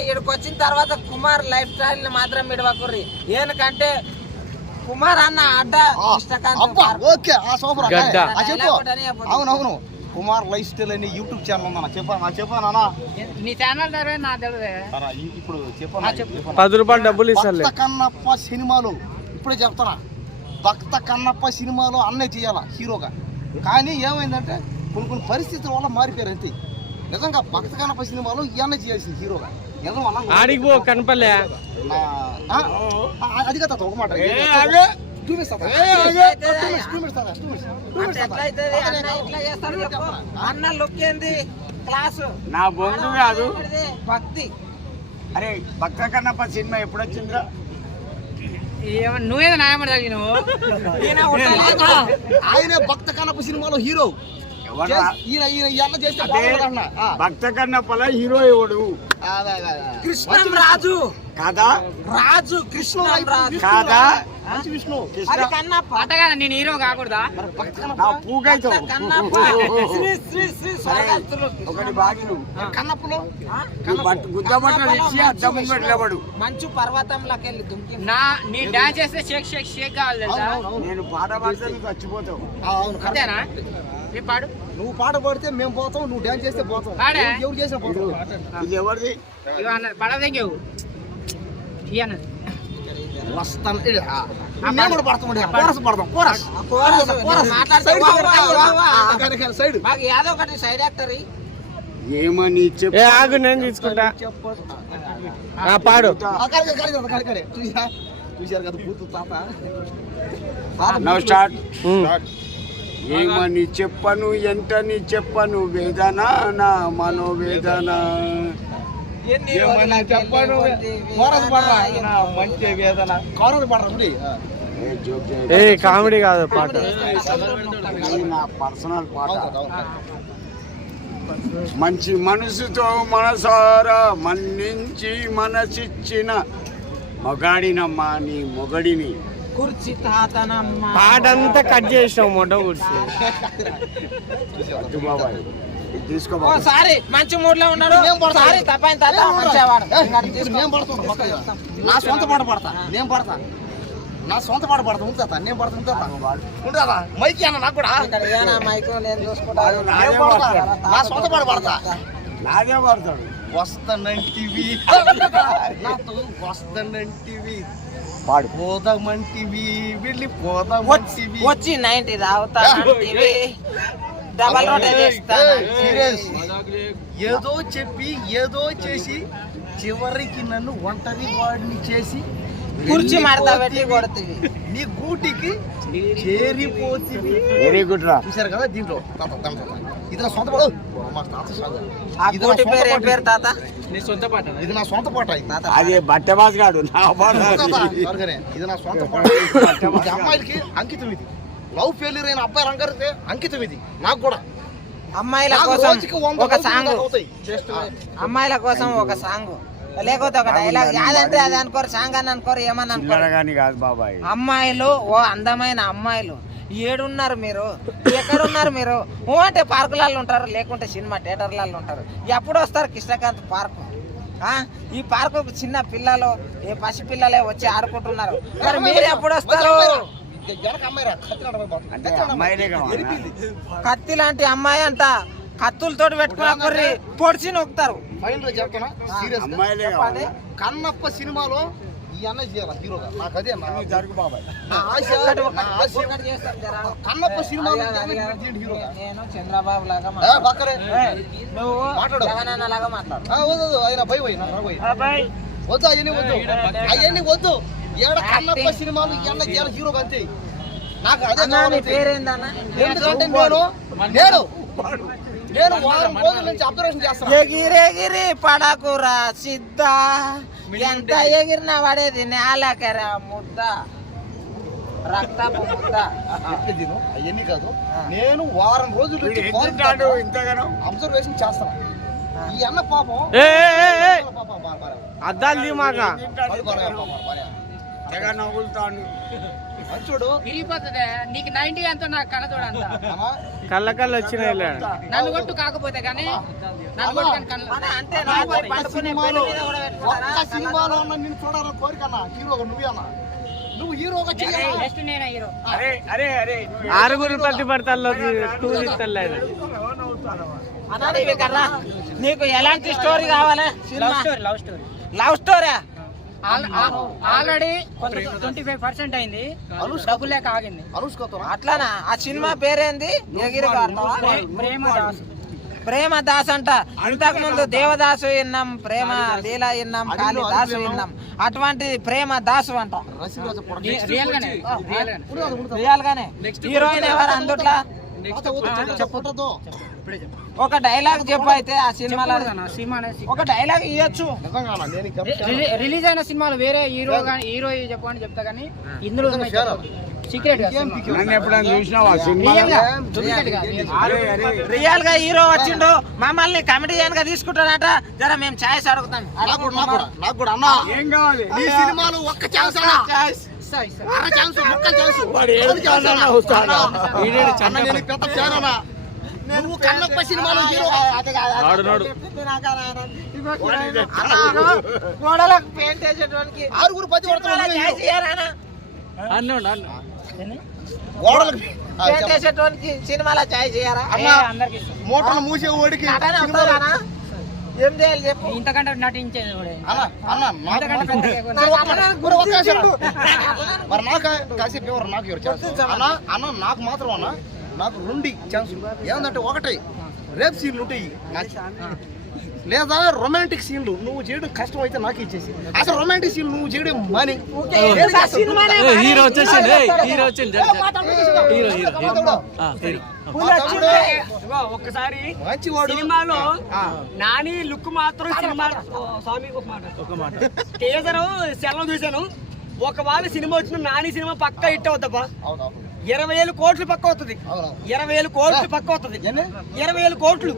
ఇక్కడికి వచ్చిన తర్వాత కుమార్ లైఫ్ స్టైల్ ని మాత్రం విడవకుర్రి. ఎందుకంటే కుమార్ అన్న అడ్డ అవునవును కుమార్ లైఫ్ స్టైల్ అని యూట్యూబ్ ఛానల్ ఉందన్న చెప్పానా నీ ఛానల్ ఇప్పుడు చెప్పాను 10 రూపాయలు డబ్బులు ఇస్తాను. భక్త కన్నప్ప సినిమాలో ఇప్పుడే చెప్తానా, భక్త కన్నప్ప సినిమాలో అన్నే చేయాల హీరోగా. కానీ ఏమైందంటే కొన్ని పరిస్థితుల వల్ల మారిపోయారు అంతే. నిజంగా భక్త కన్నప్ప సినిమాలో ఈ అన్న చేయాల్సింది హీరోగా. ఆడికి పో కనపల్లే అది కదా ఒక మాట అన్న లుక్ ఏంది క్లాస్ నా బొంగు కాదు భక్తి. అరే భక్త కన్నప్ప సినిమా ఎప్పుడు వచ్చిందిరా? నువ్వేదో న్యాయమని నువ్వు ఆయనే భక్త కన్నప్ప సినిమాలో హీరో. భక్త కన్నప్పల హీరో ఎవడు? కృష్ణం రాజు కాదా? రాజు కృష్ణ కాదా? విష్ణు నేను హీరో కాకూడదా? ఒకటి బాగిను కన్నప్పలో గుద్దబట్టలు ఇచ్చి అద్దం ముంగట్లేవాడు. మంచు పర్వతంలోకి వెళ్ళి దుంకి నీ డాన్స్ చేస్తే షేక్ షేక్ షేక్ కావాలి. నేను పాట పాడితే చచ్చిపోతావు. అంతేనా? పాడు. నువ్వు పాట పాడితే మేము పోతాం, నువ్వు డాన్స్ చేస్తే పోతాం. ఎవరు చేసిన పోతాం. ఇది ఎవరిది? పడదేవు వస్తాను సైడ్ యాక్టర్ ఏమని చెప్పి ఆగు నేను తీసుకుంటా. పాడు. చూశారు కదా కూతు తాత. స్టార్ట్. ఏమని చెప్పను ఎంతని చెప్పను వేదన నా మనోవేదన. చెప్పను మంచి వేదన కామెడీ కాదు పాట, నా పర్సనల్ పాట. మంచి మనసుతో మనసారా మన్నించి మనసిచ్చిన మగాడినమ్మా నీ మొగడిని. కుర్చీ తాతనమ్మ పాటంతా కట్ చేసాం మొట్ట కూర్చి. బాబాయ్ తీసుకో. సారీ మంచి మూడ్ లో ఉన్నాడు. సారీ తప్పైన తాత నా సొంత పాట పడతా, నేను పడతా. నా సొంత పాట పడతా. ఉంచుతా నేను పడతా. ఉంటుందా మైకి అన్న నాకు కూడా మైక్ నేను చూసుకుంటా. నా సొంత పాట పడతా. నాదే పడతాడు. వస్తానంటివి నాతో వస్తానంటివి పాడు. పోదామంటివి వెళ్ళిపోదామంటివి వచ్చి 90 తాగుతానంటివి డబల్ రోడ్ సీరియస్. ఏదో చెప్పి ఏదో చేసి చివరికి నన్ను ఒంటరి వాడిని చేసి కుర్చీ మడత పెట్టి కొడుతుంది. నీ గూటికి చేరిపోతుంది. వెరీ గుడ్ రా. చూసారు కదా దీంట్లో ఇది నా సొంత పాట. పేరు తాత నీ సొంత పాట. ఇది నా సొంత పాట. అది బట్టబాజ్ గాడు నా పాట. ఇది నా సొంత పాట. అమ్మాయిలకి అంకితం ఇది. లవ్ ఫెయిల్యూర్ అయిన అబ్బాయి రంగారితే అంకితం ఇది. నాకు కూడా అమ్మాయిల కోసం ఒక సాంగ్, అమ్మాయిల కోసం ఒక సాంగ్, లేకపోతే ఒక డైలాగ్. యాదంటే అది అనుకోరు, సాంగ్ అని అనుకోరు, ఏమని అనుకోరు. కాదు బాబాయ్. అమ్మాయిలు ఓ అందమైన అమ్మాయిలు ఏడున్నారు మీరు, ఎక్కడున్నారు మీరు? ఓ అంటే పార్కులలో ఉంటారు, లేకుంటే సినిమా థియేటర్లలో ఉంటారు. ఎప్పుడు వస్తారు కృష్ణకాంత్ పార్కు? ఈ పార్కు చిన్న పిల్లలు, ఏ పసి పిల్లలే వచ్చి ఆడుకుంటున్నారు. మరి మీరు ఎప్పుడు వస్తారు? కత్తి లాంటి అమ్మాయి అంట, కత్తులతో పెట్టుకుని పొడిచి నొక్కుతారు. కన్నప్ప సినిమాలో ఈ అన్న చేయాలి హీరోగా. నాకు అదే జరుగు బాబాయ్. కన్నప్ప సినిమాలో నేను చంద్రబాబు లాగా నువ్వు జగనన్న లాగా మాట్లాడు. ఆయన భయ వద్దు, అవన్నీ వద్దు. ఏడ కన్నప్ప సినిమాలు ఈ అన్న చేయాలి హీరోగా అంతే. నాకు అదే పేరేందన్నా? ఎందుకంటే నేను వారం రోజుల నుంచి అబ్జర్వేషన్ చేస్తాను. ఎగిరెగిరి పడకురా సిద్ధ, ఎంత ఎగిరినా పడేది నేలకరా ముద్ద, రక్తపు ముద్ద. అవన్నీ కాదు, నేను వారం రోజుల నుంచి అబ్జర్వేషన్ చేస్తాను. ఈ అన్న పాపం అద్దాలు మాట తెగ నవ్వులుతాను. మంచోడు విరిగిపోతుంది నీకు 90 ఎంతో నాకు కళ్ళ చూడంతా అమ్మా, కళ్ళ వచ్చినాయి నన్ను కొట్టు కాకపోతే కానీ నన్ను కొట్టు కానీ కళ్ళు అన్న, అంటే ఒక్క నాకు పడుకునే సినిమాలో బెడ్ మీద కూడా పెట్టుకుంటారా? ఒక్క సినిమాలో ఉన్న నిన్ను చూడాలని కోరిక అన్న హీరోగా నువ్వే అన్న నువ్వు హీరోగా చెయ్యాలి నెక్స్ట్ నేను హీరో ఆరుగురు పట్టి పడతాల్లో టూర్ ఇస్తాను అన్న, నీవి కన్నా నీకు ఎలాంటి స్టోరీ కావాలి? Love story love story already 25% అయింది డబ్బు లేక ఆగింది అనుష్కతో అట్లానా? ఆ సినిమా పేరేంది? ఎగిరి వాడతావా? ప్రేమ దాస్ ప్రేమ దాస్ అంట. ఇంతకు ముందు దేవదాసు విన్నాం, ప్రేమ లీల విన్నాం, కాళిదాసు విన్నాం. అటువంటి ప్రేమ దాసు అంట. రసిరాజ రియల్ గానే రియల్ గానే. హీరోయిన్ ఎవరు అందుట్లో? చెప్పదు ఒక డైలాగ్ చెప్పు అయితే ఆ సినిమాలో. సినిమా ఒక డైలాగ్ ఇవ్వచ్చు. నిజంగా అన్న, నేను ఈ చెప్తాను. రిలీజ్ అయిన సినిమాలు వేరే హీరో చెప్పని చెప్తా కానీ ఇందులో సీక్రెట్ నన్ను ఎప్పుడైనా చూసినావా సినిమా రియల్ గా హీరో వచ్చిండు, మమ్మల్ని కమెడియన్ గా తీసుకుంటాడట. జర మేము ఛాయిస్ అడుగుతాం. నాకు కూడా అన్న ఏం కావాలి ఈ సినిమాలో ఒక్క ఛాన్స్ అన్న అర ఛాన్స్ ఒక్క ఛాన్స్ అన్న నేను పెద్ద ఫ్యాన్ అన్న నువ్వు కన్నప్ప సినిమాలో హీరో గోడలకు పెయింట్ వేసేటోనికి ఆరుగురు 10 పడుతున్నారు ఛాయిస్ ఇయ్యరానా? గోడలకు పెయింట్ వేసేటోనికి సినిమాలో ఛాయిస్ ఇయ్యరా? అందరికి మోటార్లు మూసే ఓడికి నటన వస్తుందానా? ఏం చేయాలి చెప్పు. ఇంతకంటే నటించేది కూడా అన్న ఇంతకంటే పెద్ద కేకు. మరి నాకు కాసేపు ఎవరు నాకు ఎవరు ఛాన్స్ అన్న అన్న నాకు మాత్రం అన్న నాకు 2 ఛాన్స్ ఏంటంటే ఒకటి రేప్ సీన్లు ఉంటాయి లేదా రొమాంటిక్ సీన్లు నువ్వు చేయడం కష్టం అయితే నాకు ఇచ్చేసి అసలు రొమాంటిక్ సీన్లు నువ్వు చేయడం మనీ హీరో వచ్చేసింది హీరో వచ్చింది ఒక్కసారి మంచి వాడు సినిమాలో నాని లుక్ మాత్రం సినిమా స్వామి ఒక మాట టీజర్ సెలవు చూశాను. ఒకవేళ సినిమా వచ్చిన నాని సినిమా పక్కా హిట్ అవుతాపా. 20,000 కోట్లు పక్క అవుతుంది. 20,000 కోట్లు పక్క అవుతుంది. 20,000 కోట్లు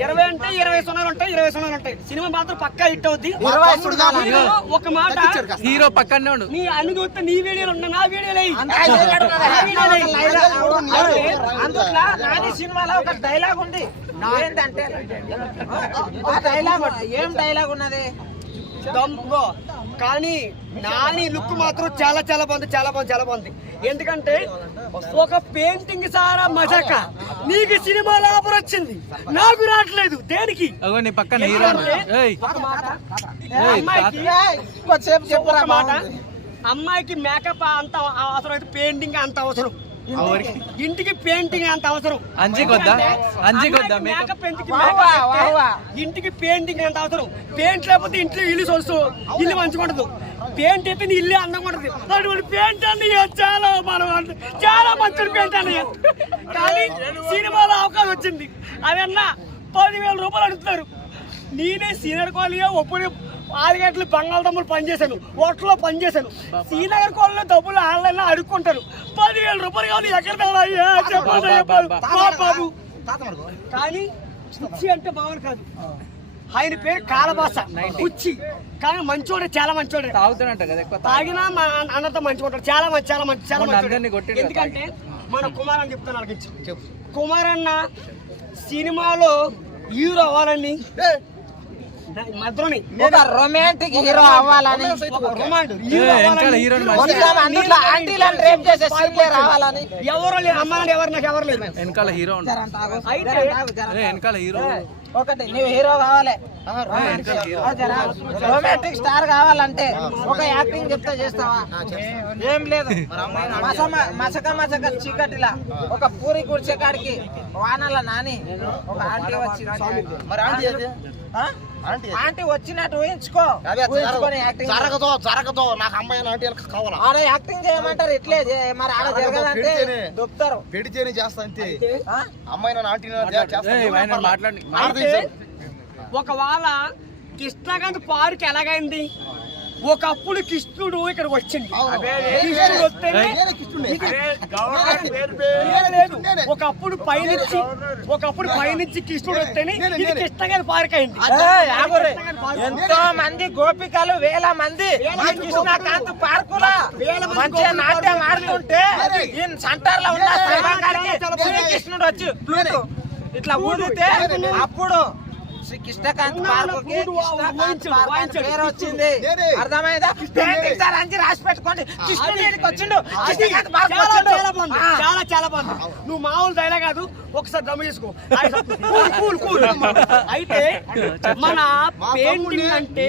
20 అంటే 20 సున్నాలు ఉంటాయి, 20 సున్నాలు ఉంటాయి. సినిమా మాత్రం పక్కా హిట్ అవుద్ది. ఒక మాట హీరో పక్కనే ఉండు. నీ అన్ని చూస్తే నీ వీడియోలు ఉన్నా నా వీడియోలు అందుట్లో నాని సినిమాలో ఒక డైలాగ్ ఉంది. ఏంటంటే ఆ డైలాగ్ ఏం డైలాగ్ ఉన్నది? దమ్ముగో కానీ నాని లుక్ మాత్రం చాలా చాలా బాగుంది, చాలా బాగుంది, చాలా బాగుంది. ఎందుకంటే ఒక పెయింటింగ్ సారా మజాక నీకు సినిమాలో ఆఫర్ వచ్చింది, నాకు రావట్లేదు. దేనికి? నీ పక్కన హీరో ఒక మాట అమ్మాయికి కొద్దిసేపు చెప్పురా ఒక మాట అమ్మాయికి మేకప్ అంత అవసరం అయితే పెయింటింగ్ అంత అవసరం. ఇంటికి పెయింటింగ్ అంత అవసరం. మేకప్ ఇంటికి పెయింటింగ్ అంత అవసరం. పెయింట్ లేకపోతే ఇంట్లో ఇల్లు వస్తూ ఇల్లు మంచిగా ఉండదు. పెయింట్ అయితే ఇల్లు అందంగా ఉంటది. అటువంటి పెయింట్ అన్ని చాలా మనం చాలా మంచి పెయింట్ అన్ని. కానీ సినిమాలో అవకాశం వచ్చింది. అవన్నా 10,000 రూపాయలు అడుగుతున్నారు. నేనే సీనియర్ కాలేజీ ఒప్పుడు 6 గంటలు బంగాళదుంపలు పనిచేశాను, హోటల్లో పనిచేశాను. శ్రీనగర్ కాలేజీలో డబ్బులు ఆన్లైన్ లో అడుక్కుంటారు. 10,000 రూపాయలు కావాలి ఎక్కడ చెప్పాలి బాబు. కానీ కుచ్చి అంటే బాగుంది కాదు. ఆయన పేరు కాలబాస కుచ్చి. కానీ మంచోడే, చాలా మంచోడే. తాగుతానంట కదా ఎక్కువ. తాగినా మా అన్నతో మంచిగా ఉంటాడు. చాలా మంచి, చాలా మంచి, చాలా మంచి. ఎందుకంటే మన కుమార్ అని చెప్తాను అడిగించి కుమార్ అన్న సినిమాలో హీరో అవ్వాలని మధ్యలోని ఒక రొమాంటిక్ హీరో అవ్వాలని, అందులో ఆంటీలను రేప్ చేసే సీన్లే రావాలని. ఎవరు లేరు, అమ్మాయిలు ఎవరు, నాకు ఎవరు లేరు. వెనకాల హీరో అయితే వెనకాల హీరో ఒకటి నువ్వు హీరో కావాలి, రొమాంటిక్ స్టార్ కావాలంటే ఒక యాక్టింగ్ చెప్తే చేస్తావా? ఏం లేదు. మసక మసక చీకటిలా ఒక పూరి గుడిసె కాడికి వానల నాని ఒక ఆంటీ వచ్చింది. మరి ఆంటీ వచ్చినట్టు ఊహించుకో. ఊహించుకొని యాక్టింగ్ జరగదో నాకు అమ్మాయి ఆంటీ కావాలా? ఆడ యాక్టింగ్ చేయమంటారు, ఇట్లే మరి ఆడ జరగదంటే దొక్కుతారు. పెడితేనే చేస్తా అంతే. ఆ? అమ్మాయి ఆంటీ మాట్లాడి అయితే ఒకవేళ కృష్ణాకాంత్ పార్క్ ఎలాగైంది? ఒకప్పుడు కృష్ణుడు ఇక్కడికి వచ్చింది. అవును. కృష్ణుడు వస్తేనే నేనే కృష్ణుడినే. లేదు. ఒకప్పుడు పైనుంచి కృష్ణుడు వస్తేనే ఇది కృష్ణగారి పార్క్ అయింది. ఎంతో మంది గోపికలు వేల మంది ఈ కృష్ణకాంత్ పార్కులో మంచిగా నాట్యం ఆడుతుంటే ఈ సెంటర్ లో ఉన్న సభాగారికి శ్రీకృష్ణుడు వచ్చి ఫ్లూట్ ఇట్లా ఊదితే అప్పుడు శ్రీ కృష్ణకాంత్ పార్కుకి కృష్ణకాంత్ పార్క్ అని పేరు వచ్చింది. అర్థమైందా? పెయింటింగ్ సార్ అని రాసి పెట్టుకోండి. కృష్ణుడు ఇక్కడికి వచ్చిండు, కృష్ణకాంత్ పార్క్ వచ్చిండు. చాలా బాగుంది. నువ్వు మామూలు దయలా కాదు, ఒకసారి దమ్ము చేసుకో. కూల్. అయితే మన పెయింటింగ్ అంటే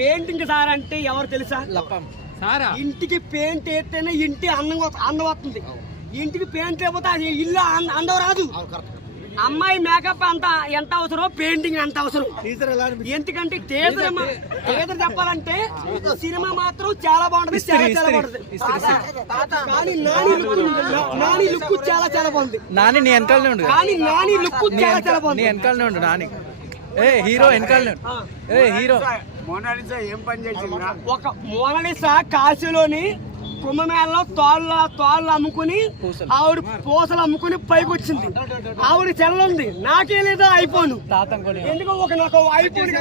పెయింటింగ్ సార్ అంటే ఎవరు తెలుసా? ఇంటికి పెయింట్ వేస్తేనే ఇంటి అందం వస్తుంది. ఇంటికి పెయింట్ లేకపోతే అది ఇల్లు అందం రాదు. అమ్మాయి మేకప్ ఎంత అవసరం, పెయింటింగ్ అంత అవసరం. ఎందుకంటే థియేటర్ చెప్పాలంటే సినిమా మాత్రం చాలా బాగుంటది, చాలా బాగుంటది. కానీ నాని లుక్ చాలా బాగుంది. నాని నీ వెనకాలనే ఉండు, కానీ నాని లుక్ చాలా బాగుంది. నీ వెనకాలనే ఉండు నాని. హీరో వెనకాలనే ఉండు. హీరో మోనాలిసా ఏం పని చేసిందా? ఒక మోనాలిసా కాశీలోని కుంభమేళలో తాళ్ళు అమ్ముకుని ఆవిడ పూసలు అమ్ముకుని పైకి వచ్చింది. ఆవిడ చెల్లుంది, నాకే లేదా ఐఫోన్. ఎందుకో నాకు ఐఫోన్